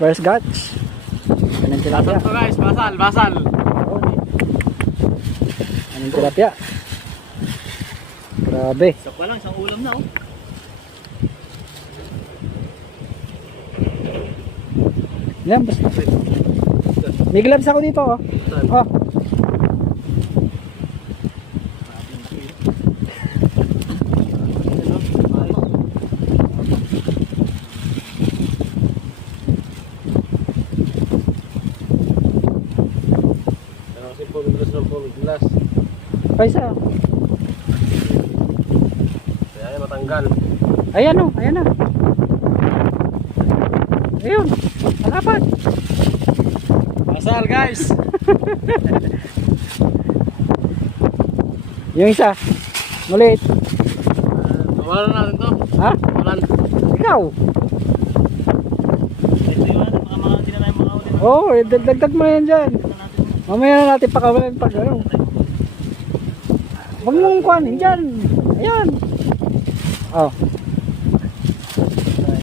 First catch. Anong tilapia? Basal to guys, basal, basal. Anong tilapia? Grabe. Isa pa lang, isang ulam na oh. Yan, basta. May gloves ako dito oh. Oh. Glass. Paisa. Kaya matanggal. Ayan oh, ayan na. Ayun. Malapat. Basal guys. Yung isa. Maliit. Tawalan na natin to. Ha? Tawalan. Ikaw. Ito yung mga hindi na tayo mga ulit. Oo, dagdag mo na yan dyan. Mamaya na natin pakawalan pag ano. Huwag mong kuhanin dyan. Ayan. Oh.